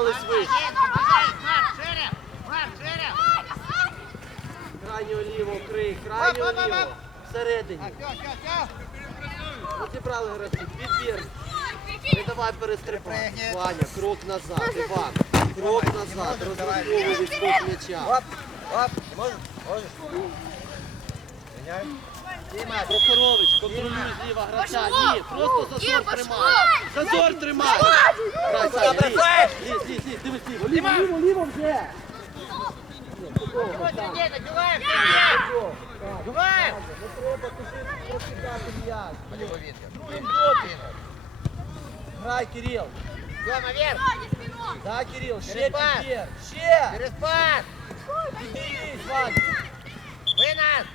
піднялись шире! Крайнього ліво крий, крайнього ліво. Всередині. Розібрали гравці. Підбір. Не давай перестрибати. Ваня, крок назад. Іван. Крок назад. Розраховуй відскок м'яча. Оп, оп, можеш? Можеш? Міняй. Прохорович, контролюй зліва гравця. Ні, просто зазор тримай. Зазор тримай. Дивись, ліво, ліво, ліво, ліво вже. Не треба тушити, дати м'яч. Другим кроком. Грай, Кирил. Тьома, вверх! Да, Кирил, ще підбір. Ще. Через пас! Винос!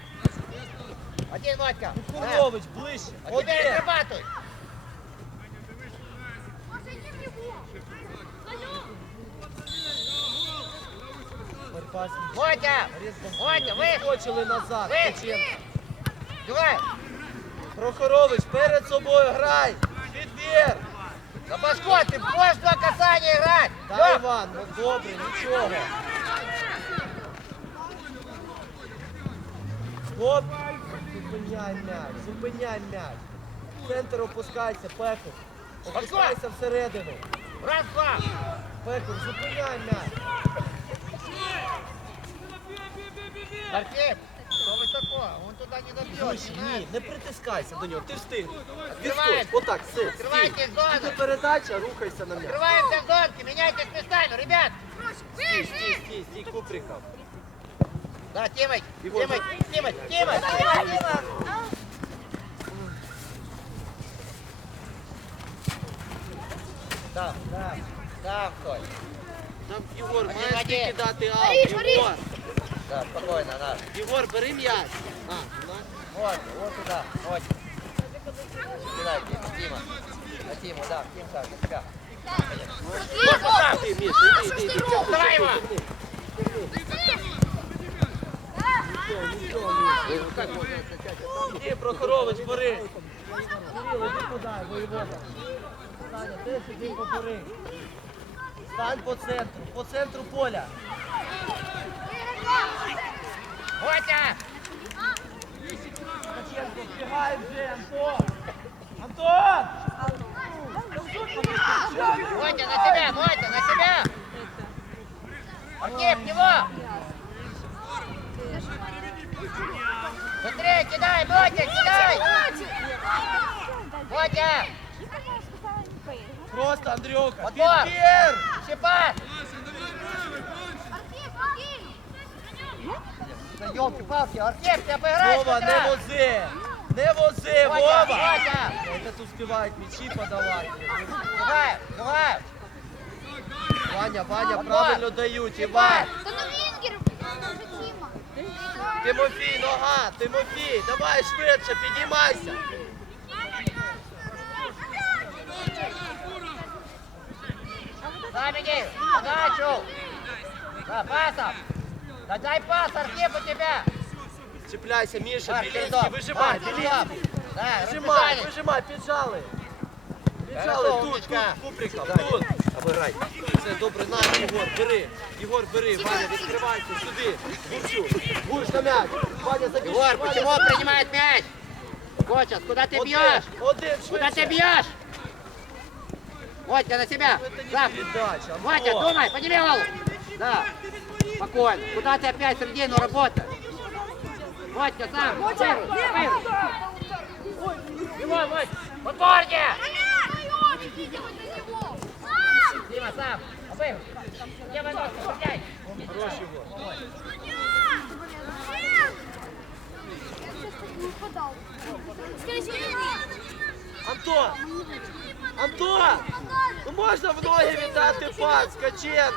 Один, Водька! Курлович, ближче. А теперь Один. отрабатывай! Борьба з Водя! Водя, вы! Скочили назад. Ви. Ткаченко. Давай! Прохорович, перед собою грай. Підбір. На башку, ты можешь два касания играть! Да, Всё. Іван, ну добре, нічого. Стоп. Зупиняй м'яч, зупиняй м'яч. Центр опускайся, Пекур. Опускайся всередину. Раз, два! Пекур, зупиняй м'яч. Артем, что высоко? Он туда не добьет. Ні, не притискайся до нього, ти встиг. Відскоч, отак, Відкривайте стій. зону. Буде передача, рухайся на м'яч. Открываемся в зонке, меняйтесь местами, ребят! Стій, стій, стій, стій, Куприков. Да, Тимой, Егор, Тимой, Тимой, Тимой, Тимой, Тимой! Там, там, там, стой. Там, Єгор, Один, маєш один. тільки дати Маріш, аут. Маріш. Єгор, Да, спокойно, на. Єгор, бери м'яч. А, на. Вот, вот туда, вот. Кидай, Тима, Тима. На Тиму, да, Тим так, на себя. Ти, Міш, іди, іди, іди. Давай его! Іди, Прохорович, бери. Кирило, іди туди, воєвода. Саня, теж іди побери. Стань по центру, по центру поля. Мотя! Ткаченко, вбігай вже, Антон. Антон! Мотя, на себя, Мотя, на себя! Артем, в него! Быстрее кидай, Мотя, кидай! Мотя! Просто, Андрюха, Отбор. підбір! Щепа! Да елки-палки, Артем, ты обыграешь Вова, хоть не раз! вози! Не вози, Мотя, Вова! Мотя! Этот успевает мячи подавать. Давай, давай! Ваня, Ваня, Отбор. правильно дають, Іван. Тимофій, нога, Тимофій, давай швидше, підіймайся. Сам иди, подачу! Да, пасом! Да дай пас, Артем, у тебя! Чіпляйся, Міша, Білінський, вижимай, Білінський. Да, Вижимай, вижимай, піджали. Піджали тут, тут, Куприков, тут. Обирай. Все, добре, на, Єгор, бери. Єгор, бери, Ваня, відкривайся сюди. Гурчу, гурч на м'яч. Ваня, забіж. Егор, Ваня, почему забіж. принимает мяч? Кочас, куда ты Один, бьешь? Один, Куда швидше. ты бьешь? Водька, на себя! Это не Сам! передача, Антон. Водя, думай, подними голову! Да, спокойно. Куда ты опять в середину работаешь? Водька, сам! Водя, Его, Водь! Вот борьте! Дима, сам! Антон! Антон! Ну можна в ноги віддати пас, Ткаченко?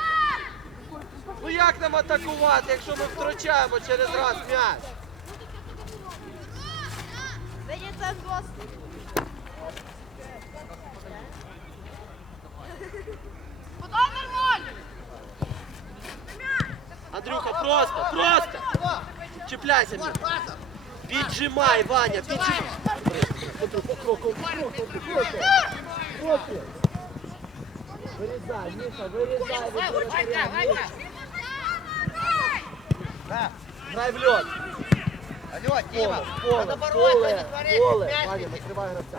Ну як нам атакувати, якщо ми втрачаємо через раз м'яч? Подай Андрюха, просто, просто! Чіпляйся, мені. Піджимай, Ваня, піджимай. Вирізай, Міша, вирізай. Да. Грай в льот. Алло, Дима, Поле, надо бороться, поле. мяч Ваня, накривай гравця.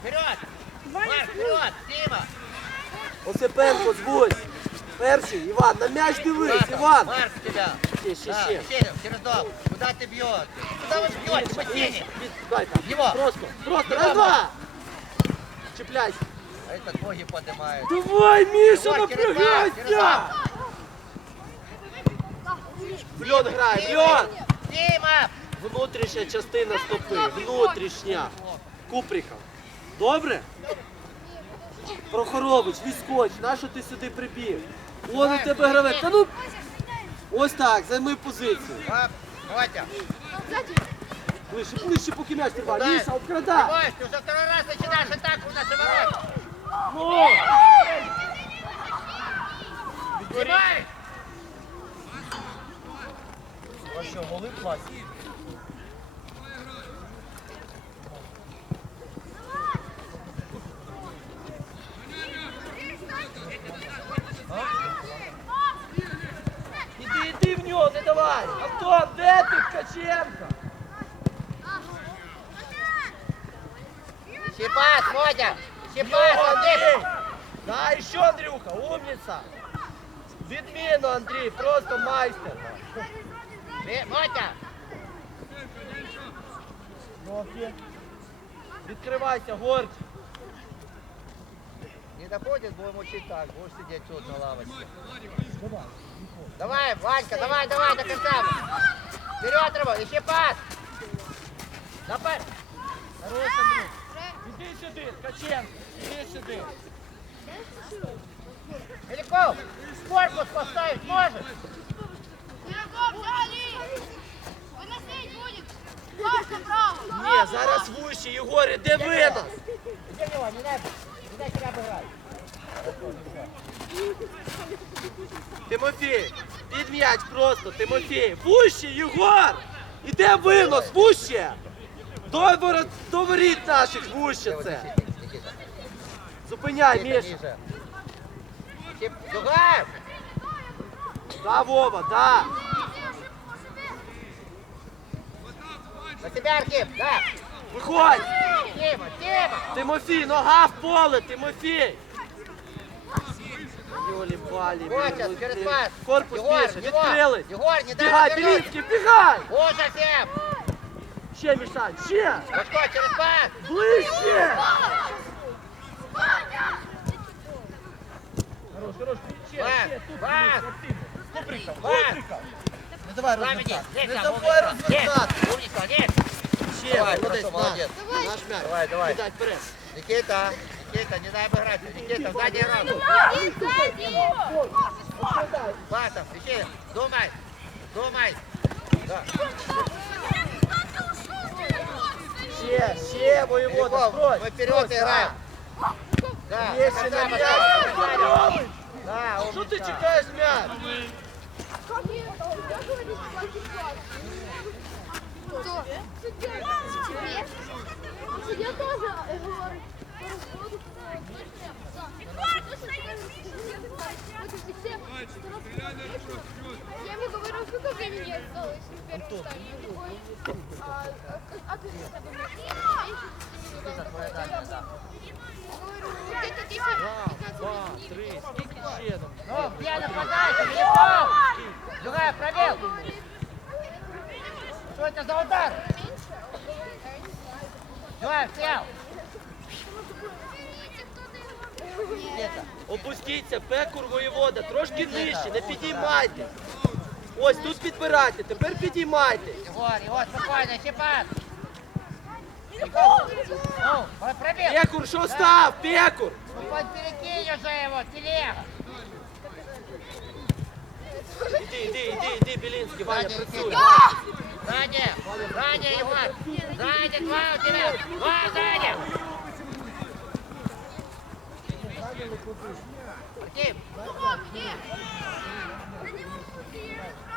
Вперед! Марк, вперед, Дима! Осипенко, звуть. Перший, Іван, на м'яч дивись, Марк, Іван. Марк тебя! Ще, ще, Да, ще. Сеня, через дом. Куда ты бьешь? Куда вы бьете? По тени! Дай там. Его. Просто, просто, Его, раз, два. Чіпляйся. А этот ноги поднимает. Давай, Міша, Егор, через два, через напрягайся. В льот грай, в льот. Дима! Внутрішня частина стопи, внутрішня. Купріка. Добре? Прохорович, відскоч, нащо ти сюди прибіг? Вон у тебе гравець. Та ну, ось так, займи позицію. Ватя! Ближче, ближче, поки м'яч. Дай. Міша, обкрадай. Вась, ты уже второй раз начинаешь атаку в наши ворота! Ну! Снимай! А що, голи класні? Іди, іди в нього, не давай! Антон, де ти, Ткаченко? Щипас, Мотя! Щипас, Андрей! Андрій! Да, еще, Андрюха, умница! Відміну, Андрій, просто майстер. Э, Мотя! Ноги. Відкривайся, горч. Не доходит, будем учить так. Будешь сидеть тут на лавочке. Давай, Ванька, давай, давай, до конца. Вперед, Рома, ищи пас. Напад. Хорош, Андрей. Іди сюди, Ткаченко, іди сюди. Великов, корпус поставить можешь? Пирогов, взяли! Выносить будет! Паш, направо! Ні, зараз вущі, Єгор, іди винос. Где него, не дай, не дай. Тимофій, під м'яч просто, Тимофій. Вущі, Єгор! Іде винос, вуще! До, ворот- до воріт наших вуще це. Зупиняй, Міша. ниже. Да, Вова, да. На себя, Архип, да. Виходь! Тима, Тима. Тимофій, нога в поле, Тимофій! Йолі балі, Котя, через пас. Корпус Егор, Міша, него. відкрились. Егор, не дай Бігай, развернуть. Білінський, бігай! Уже всем. Ще, Мішань, ще! Бочко, через пас. Ближче! Хорош, хорош, ще, Пас, ще, тут пас. Куприка. Куприка! Не давай розвертати, не давай розвертати! здесь. Ще, Давай, молодець, молодець. Наш м'яч. Давай, давай. Кидай вперед. Никита, Никита, не дай обыграть. Никита, сзади игрок. Пасов, ищи. Думай. Думай. Да. Ще, ще, воєвода, Легко, строй. мы вперед Строй, играем. Да, Є до ще конца на м'яч. поставим. Петрович, Да, Що ти умница. чекаєш м'яч? Кто? Я тоже говорю. Я ему говорю, сколько времени осталось на первом тайме? Он такой, а, а, а ты дальняя, да. Говорю, где-то 10-15 Два, минут. три, скільки ще там? Ну, где? Другая, пробел. Что это за удар? Давай, сел. Никита. Опустіться, пекур воєвода, трошки нижче, не підіймайте. Ось тут підбирайте, тепер підіймайте. Егор, Егор, спокойно, ну, пробел. Пекур, що став? Пекур! Ну, перекинь уже его, телега. Іди, іди, іди, іди, Білінський, Ваня, працюй. Сзади, сзади, Егор. Сзади, два у тебя. Два сзади. Архип.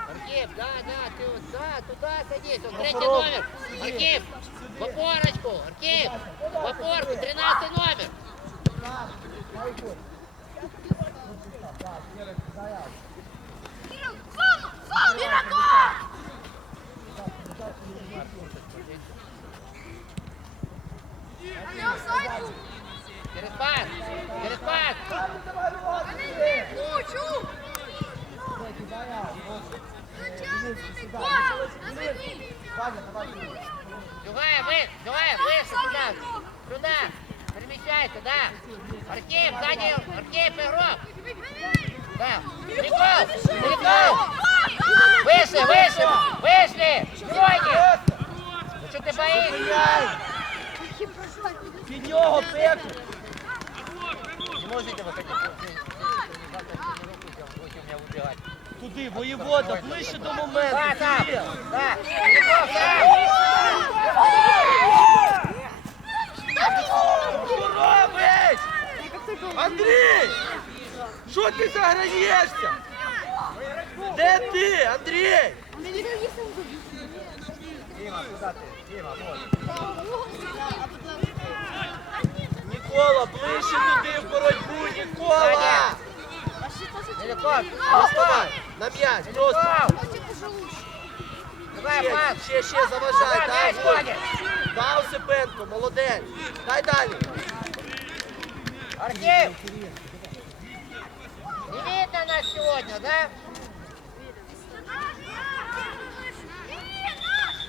Архип, да, да, ты вот, да, туда садись, вот третий номер. Архип, в опорочку, Архип, в опорку, тринадцатый номер. Через пас! Через пас! Другая, вы, другая, выше сюда! Сюда! Перемещайся, да! Артем, сзади! Артем, игрок! Да! Никол! Никол! Вышли, вышли! Вышли! Стройки! Ну что ты боишься? Під нього пеку. Можете убегать. Туди, воєвода, ближче до моменту. Кирил. Що робиш? Андрій! Що ти заграєшся? Де ти, Андрій? Дима, куда ты? Дима, вот. Нікола, ближче туди в боротьбу, Нікола! Доставай, на м'яч, просто. Давай, Ще, ще, ще заважай, дай, Воль. Дав Сипенко, молодець. Дай далі. Артем! Не видно нас сегодня, да?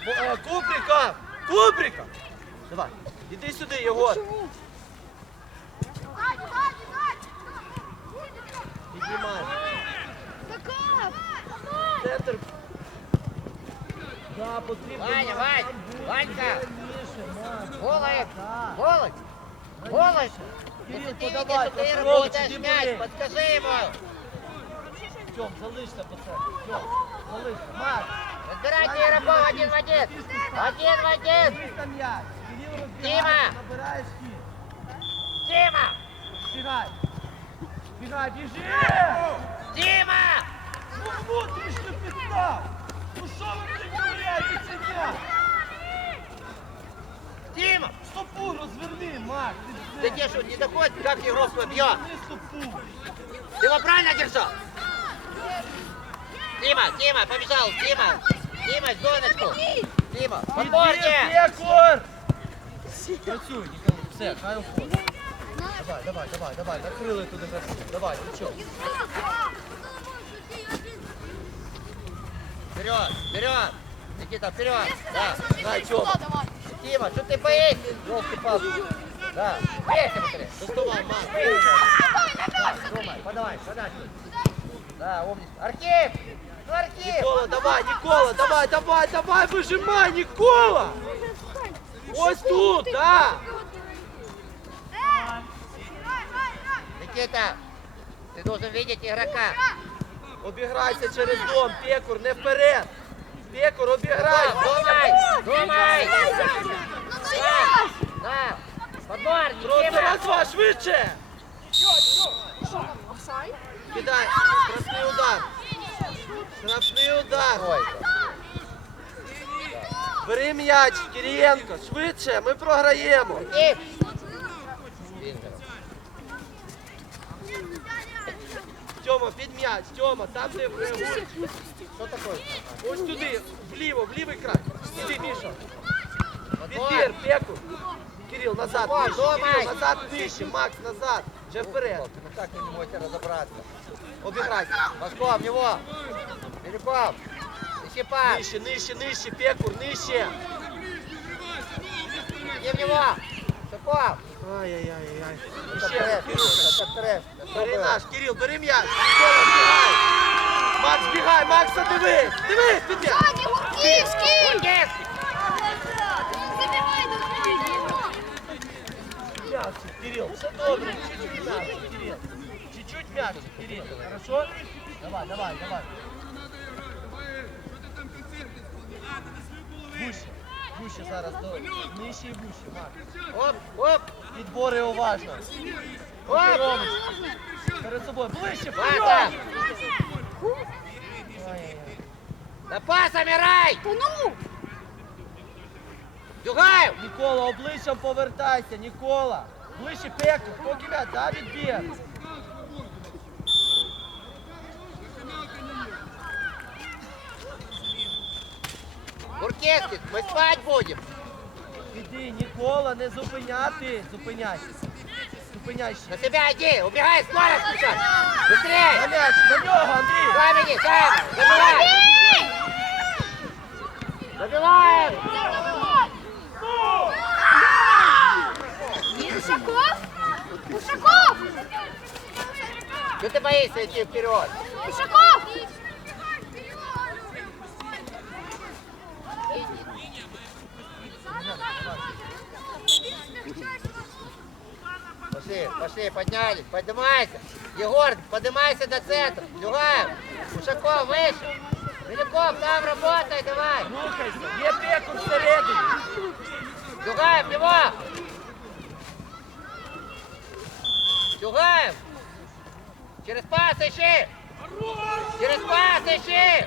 Е, Куприка! Куприка! Давай, іди сюди, Єгор. Піднімай. Центр. Да, потрібно. Ваня, Вань, Ванька! Голый! Голый! Голый! Кирилл, Если ты видишь, подавай, что ты Петрович, работаешь иди мяч, бери. подскажи ему! Тьом, залишся пацан. Тьом, залишся. Макс, Разбирайте игроков один в один! Один в один! дивись на М'яч. Кирил розбігає, Діма! набираєш хід. Дима! Бігай. Бігай, біжи! Дима! Ну внутрішню підстав! Ну що ви мені вставляєте сюди? Дима! Стопу розверни, Макс! Ты где что, не доходит, как игрок свой бьет? Не стопу! Ты его правильно держал? Дима, Дима, побежал, Дима! Дима, зоночку! Дима, подборьте! Пекор! Працюй, Нікола, все, хай уходить. Давай, давай, давай, давай, накрили туди красиво. Давай, нічого. Вперед, вперед! Никита, вперед! Да. Дай, Тьома. Дима, что ты боишься? Желтый пас. Да. Бейся быстрее. Доставай, Макс. Да, Рома, подавай, подай. Да, умница. Архив! Ну, Архив! Нікола, давай, Нікола, давай, давай, давай, вижимай, Нікола! Ось тут, да! Никита, ты должен видеть игрока. Обіграйся через дом, Пекур, не вперед! Пекур, обіграй! Думай, думай! Подбор, Дима! назва, швидше! Кидай, штрафний удар. Штрафний удар. Бери м'яч, Кирієнко, швидше, ми програємо. Архив! Тьома, під м'яч, Тьома, там де реагуєш. Що таке? Ось туди, вліво, в лівий край. Іди, Міша. Підбір, пеку. Кирил, назад, нижче. Кирил, назад, нижче, Макс, назад. Вже вперед. Ну как вы не можете разобраться? Обіграйся. Пашко, в него! Беляков! Ищи пас! Нижче, нижче, нижче, пекур, нижче. Иди в него! Шипов! Ай-яй-яй-яй. Это Ще, трэш, Кирил. это трэш. Бери наш, Кирил, бери м'яч. Кола, бігай. Макс, бігай, Макса, дивись. Дивись, під м'яч. Луківський! Лугинский! Забивай до М'ячик, Кирилл, все добре, чуть-чуть м'ячик, Кирилл. Чуть-чуть м'ячик, Кирилл, хорошо? Давай, давай, давай. Гуще, гуще зараз, до... нижче і гуще. Оп, оп! Підбори уважно. Оп! Перед собою, ближче, вперед! Ай-яй-яй. Да пасами рай! Та ну! Дюгаев! Нікола, обличчям повертайся, Нікола. Ближче пеку, поки м'яч, да, відбір. Буркетки, мы спать будем. Іди, Нікола, не зупиняти. Зупиняйся. Зупиняйся. На себя иди, убегай, скорость включай. На Быстрее. м'яч, на нього, Андрій. Сам иди, сам. Забивай. Забиваем. Ушаков? Ушаков! Что ты боишься идти вперед? Ушаков! Пошли, пошли, поднялись, поднимайся. Егор, поднимайся до центра. Дюгаев, Ушаков, выше. Великов, там работай, давай. Рухайся. Є пеку всередині. Дюгаев, него. Дюгаев. Через пас ищи. Через пас ищи.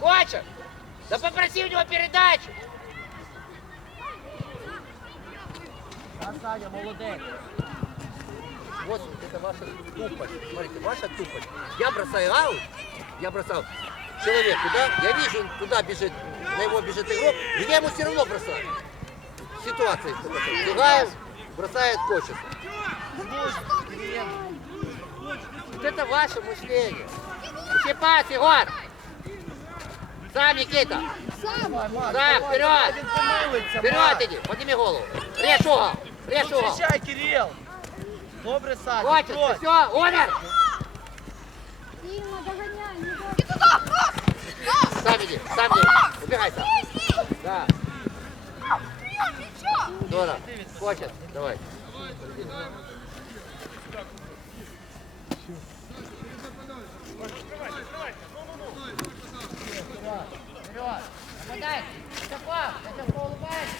Кочер, да попроси у него передачу. А Саня, молодець. Вот это ваша тупость. Смотрите, ваша тупость. Я бросаю аут, я бросал человеку, да? Я вижу, туда бежит, на его бежит игрок, и я ему все равно бросаю. Ситуация. Дугаев бросает Кочеса. Вот это ваше мышление. Ищи пас, Егор. Сам, Никита. Давай, Макс, Так, давай, вперед. давай, Він помилиться, Вперед Макс. иди, подними голову. Режь угол, режь угол. Зустрічай, Кирил. Добре, Саня. Кочес, Брось. все, умер. Дима, догоняй, не туда! Сам иди, сам иди. Убегай сам. Да. Дора, хочет, давай. Вперед! Нападай! Шапа! Это поулыбайся!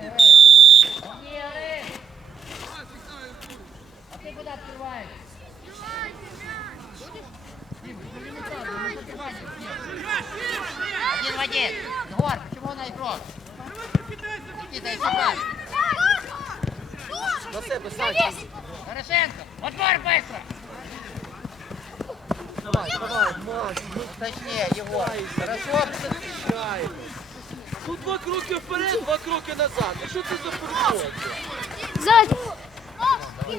Не А ты куда открываешь? Один в один! Егор, почему он игрок? Никита, еще пас! На себе, Саня. Дорошенко, отбор быстро! Давай, давай, Макс. Ну, Точнее, Егор. Хорошо? Захищай. Тут два кроки вперед, два кроки назад. Ну що це за футбол? Сзади!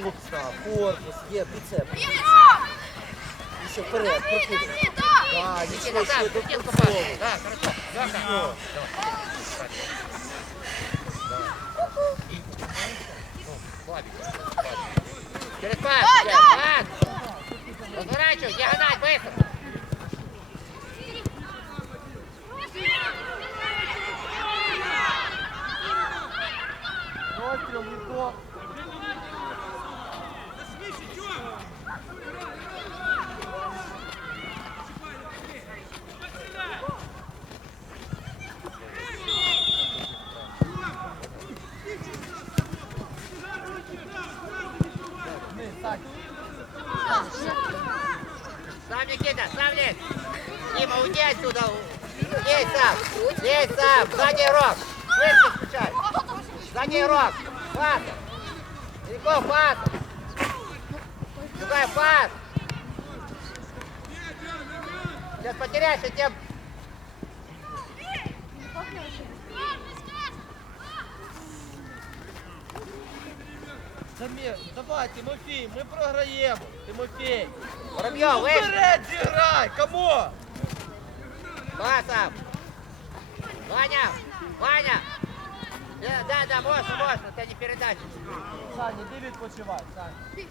Курса, корпус, є, прицеп. І ще вперед, прокидай. Да, і ще, ще до попал. Да, хорошо. Лёха. Через пас, через пас. Разворачивай, диагональ, быстро. Сам, Никита, сам лезь. Дима, уйди отсюда. Лезь сам. Лезь сам. Задний рог. Быстро включай. Задний рог. Пас. Великов, пас. Другая, пас. Сейчас потеряешь, и тем Замір, давай, Тимофій, ми програємо. Тимофій. Воробьев, Ну, выше. вперед зіграй, кому? Пасом. Ваня, Ваня. Да, да, да, можно, можно. Это не передача. Саня, іди відпочивай, Саня.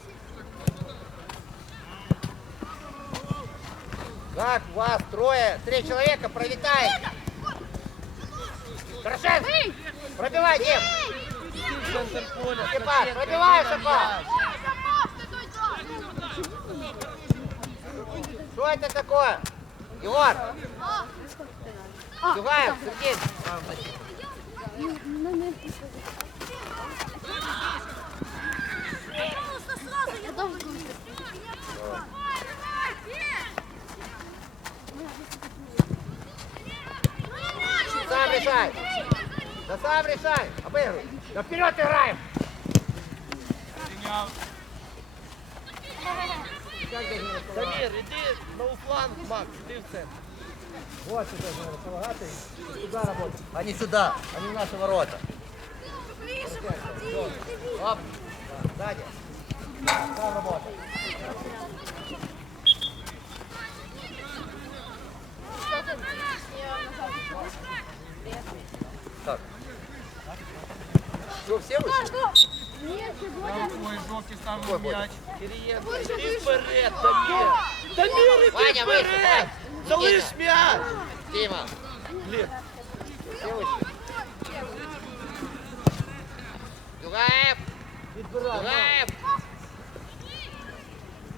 Как вас трое, три человека пролетает. Дорошенко, пробивай, Дим. Стій в центр поля. Степан, Ткаченко, пробивай, йди на Шапа. м'яч. Что это такое? Егор. Дугаев, Сергей. Сами решай. Да сам решай. Обыгрывай. Да вперед играем. Дамір, іди на фланг, Макс, іди в центр. Вот сюда нужно полагаться и туда работать. А не сюда, а не в наши ворота. Оп. Сзади. Там работа. Так. Что, все вышли? Нет, сегодня... Ой, жовті ставили м'яч. Кирієнко, іди вперед, Дамір. Дамір, іди Ваня, вийшов, вперед. Вань. Залиш м'яч. Дима, вышли? Югаев, відбирай. Макс.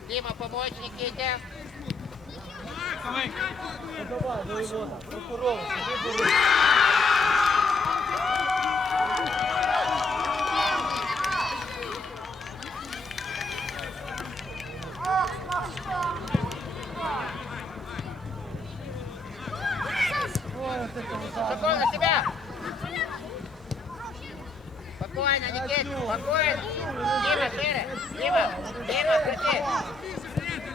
Дима, помочь Никите. Давай, воєвода. Прокурор, іди бери. Спокойно себя. Спокойно, Никит, спокойно. Дима, шире. Дима, Дима, крути.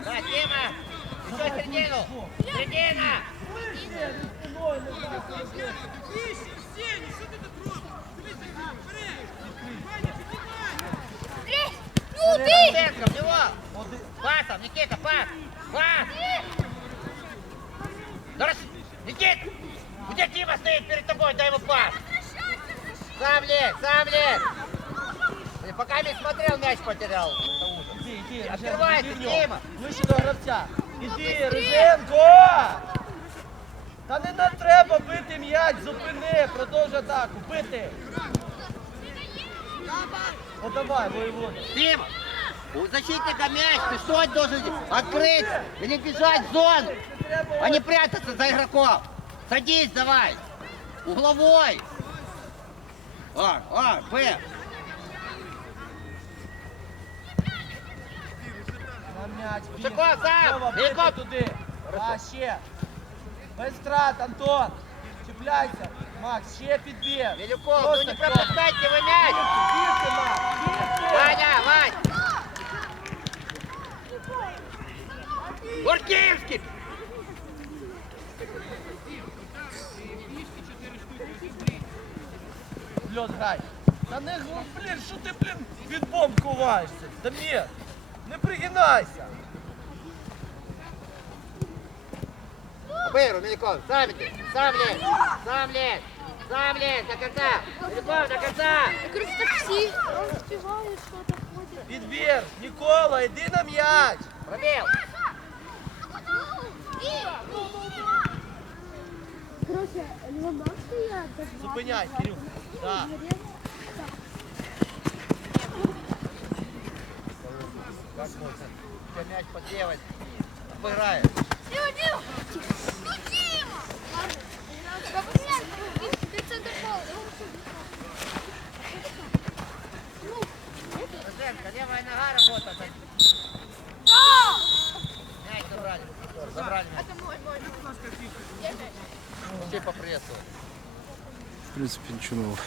Да, Дима. Еще середину. Середина. Ну ты! Пасом, Никита, пас. Пас. Никит, где Дима стоит перед тобой, дай ему пас. Сам лезь, сам лезь. Ты Пока не смотрел, мяч потерял. Іди, іди, Відкривайся, Реженко, іди в нього. Діма. Вище до гравця. Іди, Реженко! Та не на- треба бити м'яч, зупини, продовжуй атаку, бити. О, давай, воєвода. Дима, у защитника мяч, ты что должен открыть или бежать в зону, а не прятаться за игроков. Садись давай, угловой. А, а, Б. На м'яч. біг. Шико, сам, Вова, бити туди. А, ще. Без втрат, Антон. Чіпляйся. Макс, ще підбіг. Милюков, ну не пропускайте вы мяч. Бігти, Макс, бігти. Ваня, Вань. Гурківський. В льот грай. Та не, блін, що ти, блін, від бомб ховаєшся? Дамір, не пригинайся. Обыру, Милюков, сам иди, сам лезь, сам лезь, сам лезь до конца. Милюков, до конца. В такси. Он успевает что-то ходит. Підбір, Нікола, йди на м'яч. Пробел. Короче, ломался я до Зупиняй, Кирюх. Да. Как можно? Тебя мяч подделать. Обыграет. Дима, Дима! Ну, Дима! Да поменяй, ты- центр пола, Роженко, левая нога работает. Да! Мяч забрали. Забрали мяч. Это мой, мой. Я мяч. Все поприветствовали. В принципе, ничего нового.